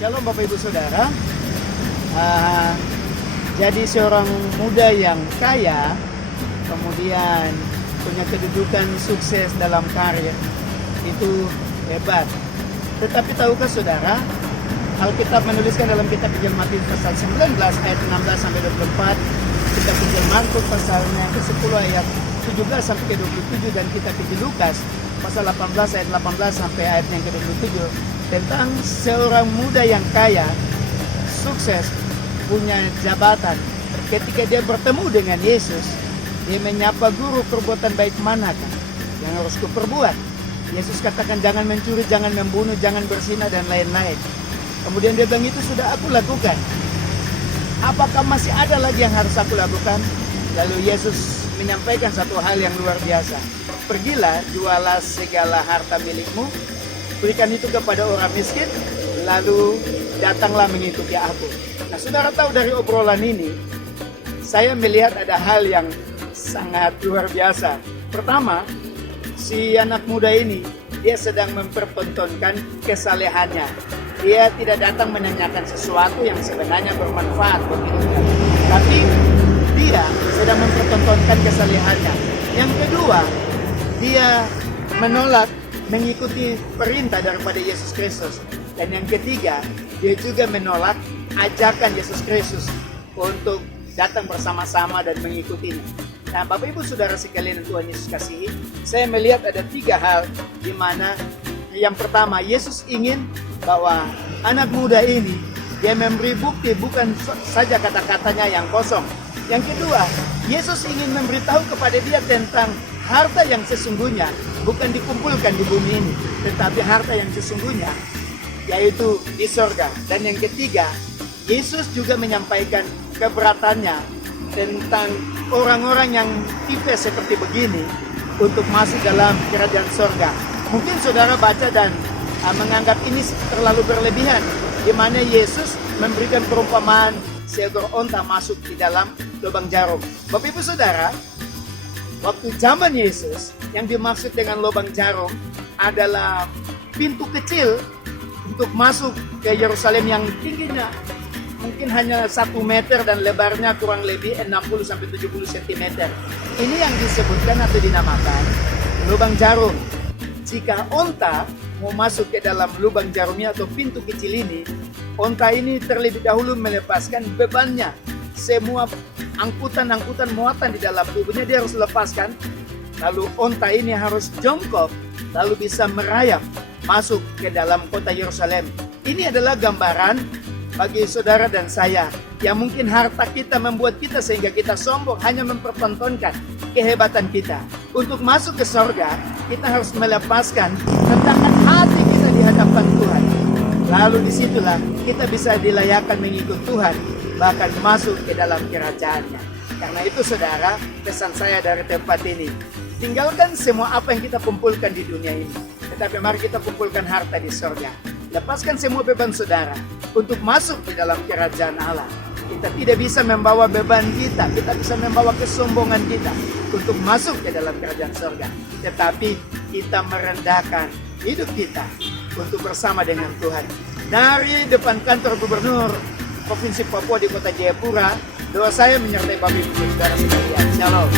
Shalom Bapak Ibu Saudara. Jadi seorang muda yang kaya, kemudian punya kedudukan sukses dalam karir, itu hebat. Tetapi tahukah saudara, Alkitab menuliskan dalam kitab Injil Matius pasal 19 ayat 16 sampai 24, kitab Injil Markus pasalnya ke-10 ayat 17 sampai ke-27, dan kitab Injil Lukas pasal 18 ayat 18 sampai ayat yang ke-27, tentang seorang muda yang kaya, sukses, punya jabatan. Ketika dia bertemu dengan Yesus, dia menyapa, "Guru, perbuatan baik manakah yang harus kuperbuat?" Yesus katakan, "Jangan mencuri, jangan membunuh, jangan berzina, dan lain-lain." Kemudian dia bilang, "Itu sudah aku lakukan. Apakah masih ada lagi yang harus aku lakukan?" Lalu Yesus menyampaikan satu hal yang luar biasa. "Pergilah, jualah segala harta milikmu, berikan itu kepada orang miskin, lalu datanglah mengikuti aku." Nah, saudara tahu dari obrolan ini, saya melihat ada hal yang sangat luar biasa. Pertama, si anak muda ini, dia sedang mempertontonkan kesalehannya. Dia tidak datang menanyakan sesuatu yang sebenarnya bermanfaat buat hidupnya, tapi dia sedang mempertontonkan kesalehannya. Yang kedua, dia menolak mengikuti perintah daripada Yesus Kristus. Dan yang ketiga, dia juga menolak ajakan Yesus Kristus untuk datang bersama-sama dan mengikutinya. Nah, Bapak Ibu Saudara sekalian yang Tuhan Yesus kasihi, saya melihat ada 3 hal di mana yang pertama, Yesus ingin bahwa anak muda ini dia memberi bukti, bukan saja kata-katanya yang kosong. Yang kedua, Yesus ingin memberitahu kepada dia tentang harta yang sesungguhnya bukan dikumpulkan di bumi ini, tetapi harta yang sesungguhnya yaitu di sorga. Dan yang ketiga, Yesus juga menyampaikan keberatannya tentang orang-orang yang tipe seperti begini untuk masuk dalam kerajaan sorga. Mungkin saudara baca dan menganggap ini terlalu berlebihan, di mana Yesus memberikan perumpamaan seekor onta masuk di dalam lubang jarum. Bapak Ibu Saudara, waktu zaman Yesus, yang dimaksud dengan lubang jarum adalah pintu kecil untuk masuk ke Yerusalem yang tingginya mungkin hanya 1 meter dan lebarnya kurang lebih 60-70 cm. Ini yang disebutkan atau dinamakan lubang jarum. Jika onta mau masuk ke dalam lubang jarumnya atau pintu kecil ini, onta ini terlebih dahulu melepaskan bebannya. Semua angkutan muatan di dalam tubuhnya dia harus lepaskan. Lalu onta ini harus jongkok, lalu bisa merayap masuk ke dalam kota Yerusalem. Ini adalah gambaran bagi saudara dan saya yang mungkin harta kita membuat kita sehingga kita sombong, hanya mempertontonkan kehebatan kita. Untuk masuk ke sorga, kita harus melepaskan rendahkan hati kita di hadapan Tuhan. Lalu disitulah kita bisa dilayakkan mengikut Tuhan, bahkan masuk ke dalam kerajaannya. Karena itu saudara, pesan saya dari tempat ini, tinggalkan semua apa yang kita kumpulkan di dunia ini, tetapi mari kita kumpulkan harta di sorga. Lepaskan semua beban saudara untuk masuk di dalam kerajaan Allah. Kita tidak bisa membawa beban kita bisa membawa kesombongan kita untuk masuk ke dalam kerajaan sorga. Tetapi kita merendahkan hidup kita untuk bersama dengan Tuhan. Dari depan kantor gubernur Provinsi Papua di kota Jayapura, doa saya menyertai Bapak Ibu Saudara sekalian. Shalom.